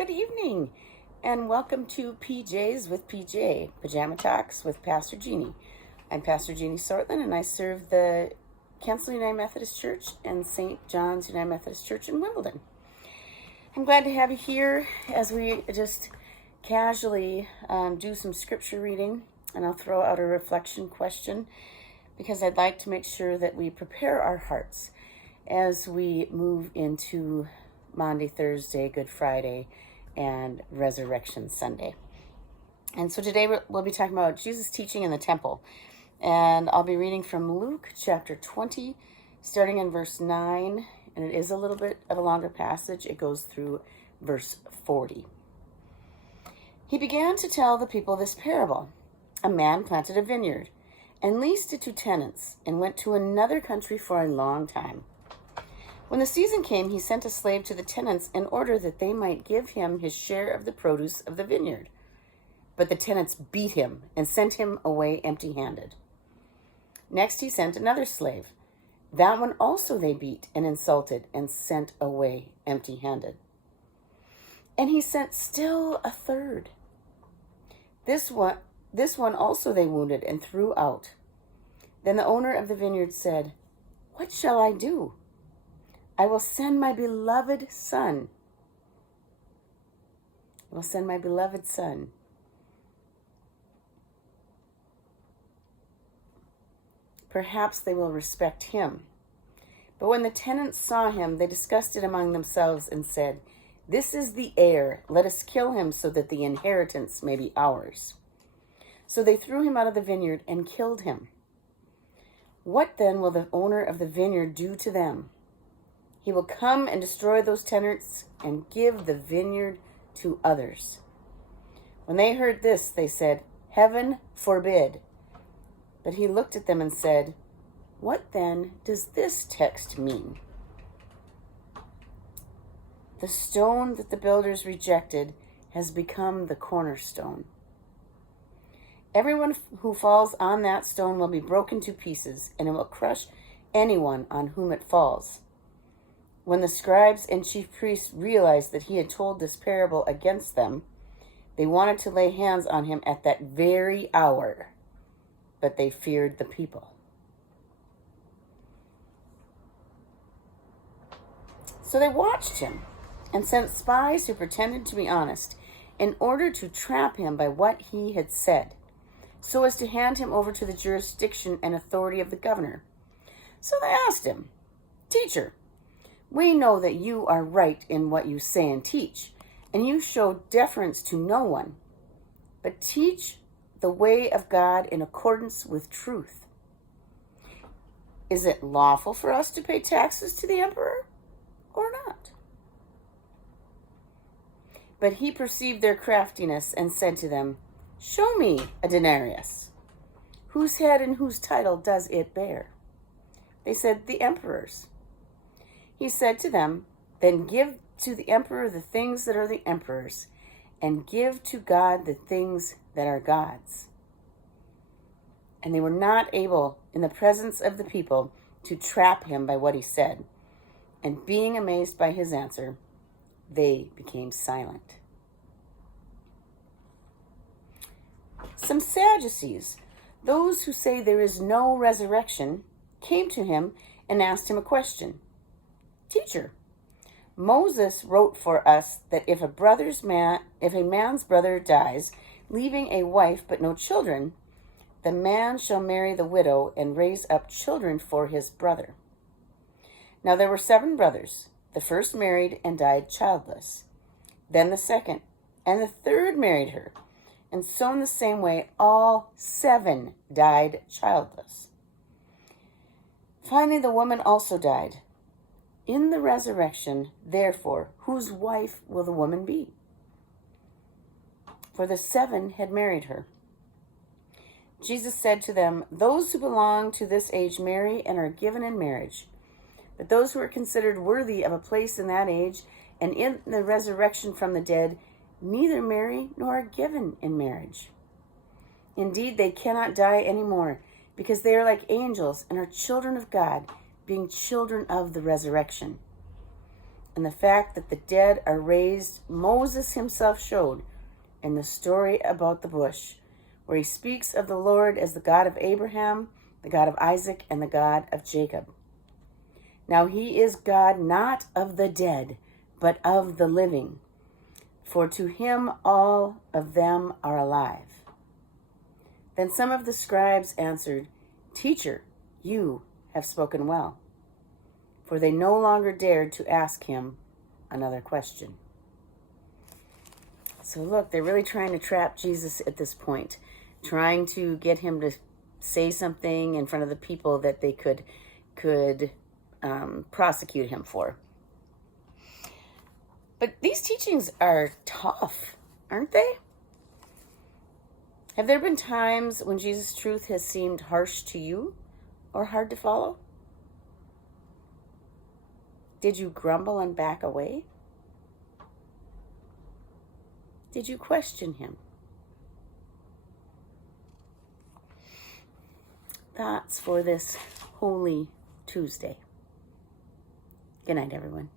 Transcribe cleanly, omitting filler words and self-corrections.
good evening, and welcome to PJs with PJ, Pajama Talks with Pastor Jeannie. I'm Pastor Jeannie Sortland, and I serve the Kensal United Methodist Church and St. John's United Methodist Church in Wimbledon. I'm glad to have you here as we just casually do some scripture reading, and I'll throw out a reflection question because I'd like to make sure that we prepare our hearts as we move into Maundy, Thursday, Good Friday, and Resurrection Sunday. And so today we'll be talking about Jesus' teaching in the temple. And I'll be reading from Luke chapter 20, starting in verse 9. And it is a little bit of a longer passage. It goes through verse 40. He began to tell the people this parable. A man planted a vineyard and leased it to tenants and went to another country for a long time. When the season came, he sent a slave to the tenants in order that they might give him his share of the produce of the vineyard. But the tenants beat him and sent him away empty-handed. Next he sent another slave. That one also they beat and insulted and sent away empty-handed. And he sent still a third. This one also they wounded and threw out. Then the owner of the vineyard said, "What shall I do? I will send my beloved son. Perhaps they will respect him." But when the tenants saw him, they discussed it among themselves and said, "This is the heir. Let us kill him so that the inheritance may be ours." So they threw him out of the vineyard and killed him. What then will the owner of the vineyard do to them? He will come and destroy those tenants and give the vineyard to others. When they heard this, they said, "Heaven forbid." But he looked at them and said, "What then does this text mean? The stone that the builders rejected has become the cornerstone. Everyone who falls on that stone will be broken to pieces, and it will crush anyone on whom it falls." When the scribes and chief priests realized that he had told this parable against them, they wanted to lay hands on him at that very hour, but they feared the people. So they watched him and sent spies who pretended to be honest in order to trap him by what he had said, so as to hand him over to the jurisdiction and authority of the governor. So they asked him, "Teacher, we know that you are right in what you say and teach, and you show deference to no one, but teach the way of God in accordance with truth. Is it lawful for us to pay taxes to the emperor or not?" But he perceived their craftiness and said to them, "Show me a denarius. Whose head and whose title does it bear?" They said, "The emperor's." He said to them, "Then give to the emperor the things that are the emperor's, and give to God the things that are God's." And they were not able, in the presence of the people, to trap him by what he said. And being amazed by his answer, they became silent. Some Sadducees, those who say there is no resurrection, came to him and asked him a question. "Teacher, Moses wrote for us that if a man's brother dies, leaving a wife but no children, the man shall marry the widow and raise up children for his brother. Now there were 7 brothers. The first married and died childless. Then the second, and the third married her. And so in the same way, all 7 died childless. Finally, the woman also died. In the resurrection, therefore, whose wife will the woman be? For the 7 had married her." Jesus said to them, "Those who belong to this age marry and are given in marriage. But those who are considered worthy of a place in that age and in the resurrection from the dead neither marry nor are given in marriage. Indeed, they cannot die anymore, because they are like angels and are children of God, being children of the resurrection. and the fact that the dead are raised, Moses himself showed in the story about the bush, where he speaks of the Lord as the God of Abraham, the God of Isaac, and the God of Jacob. Now he is God not of the dead, but of the living, for to him all of them are alive. Then some of the scribes answered, Teacher, you have spoken well. For they no longer dared to ask him another question. So look, they're really trying to trap Jesus at this point, trying to get him to say something in front of the people that they could prosecute him for. But these teachings are tough, aren't they? Have there been times when Jesus' truth has seemed harsh to you or hard to follow? Did you grumble and back away? Did you question him? Thoughts for this Holy Tuesday. Good night, everyone.